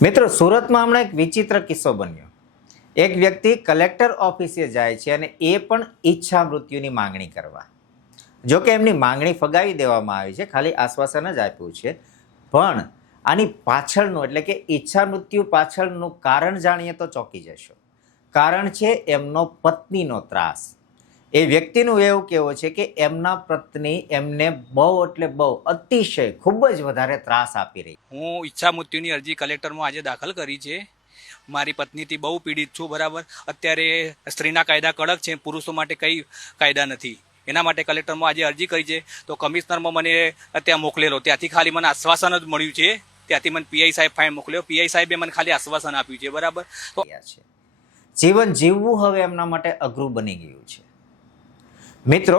મિત્રો, સુરતમાં હમણાં એક વિચિત્ર કિસ્સો બન્યો. એક વ્યક્તિ કલેક્ટર ઓફિસે જાય છે અને એ પણ ઈચ્છા મૃત્યુની માંગણી કરવા. જો કે એમની માંગણી ફગાવી દેવામાં આવી છે, ખાલી આશ્વાસન જ આપ્યું છે. પણ આની પાછળનું એટલે કે ઈચ્છા મૃત્યુ પાછળનું કારણ જાણીએ તો ચોંકી જશો. કારણ છે એમનો પત્નીનો ત્રાસ. એ વ્યક્તિનું એવું કહેવું છે કે એમના પત્ની એમને બહુ એટલે બહુ અતિશય ખૂબ જ વધારે ત્રાસ આપી રહી. હું ઈચ્છા મૃત્યુની અરજી કલેક્ટરમાં આજે દાખલ કરી છે. મારી પત્નીથી બહુ પીડિત છું. બરાબર, અત્યારે સ્ત્રીના કાયદા કડક છે, પુરુષો માટે કંઈ કાયદા નથી. એના માટે કલેક્ટરમાં આજે અરજી કરી છે. તો કમિશનરમાં મને ત્યાં મોકલેલો, ત્યાંથી ખાલી મને આશ્વાસન જ મળ્યું છે. ત્યાંથી મને પીઆઈ સાહેબ ફાઇન મોકલ્યો. પીઆઈ સાહેબે મને ખાલી આશ્વાસન આપ્યું છે. બરાબર, તો જીવન જીવવું હવે એમના માટે અઘરું બની ગયું છે. મિત્રો,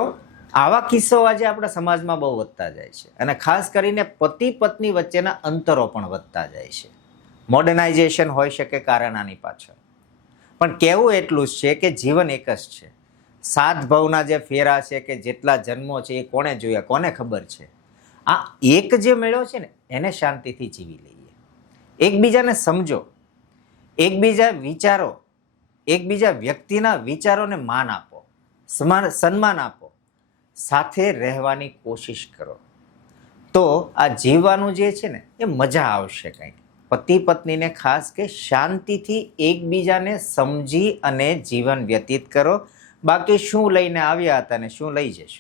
આવા કિસ્સાઓ આજે આપણા સમાજમાં બહુ વધતા જાય છે અને ખાસ કરીને પતિ પત્ની વચ્ચેના અંતરો પણ વધતા જાય છે. મોડર્નાઇઝેશન હોઈ શકે કારણ આની પાછળ, પણ કહેવું એટલું જ છે કે જીવન એક જ છે. 7 ભવના જે ફેરા છે કે જેટલા જન્મો છે એ કોને જોયા, કોને ખબર છે. આ એક જે મેળો છે ને એને શાંતિથી જીવી લઈએ. એકબીજાને સમજો, એકબીજા વિચારો, એકબીજા વ્યક્તિના વિચારોને માન આપો, સન્માન આપો, સાથે રહેવાની કોશિશ કરો. તો આ જીવવાનું જે છે ને એ મજા આવશે. કંઈક પતિ પત્નીને ખાસ કે શાંતિથી એકબીજાને સમજી અને જીવન વ્યતીત કરો. બાકી શું લઈને આવ્યા હતા ને શું લઈ જશું.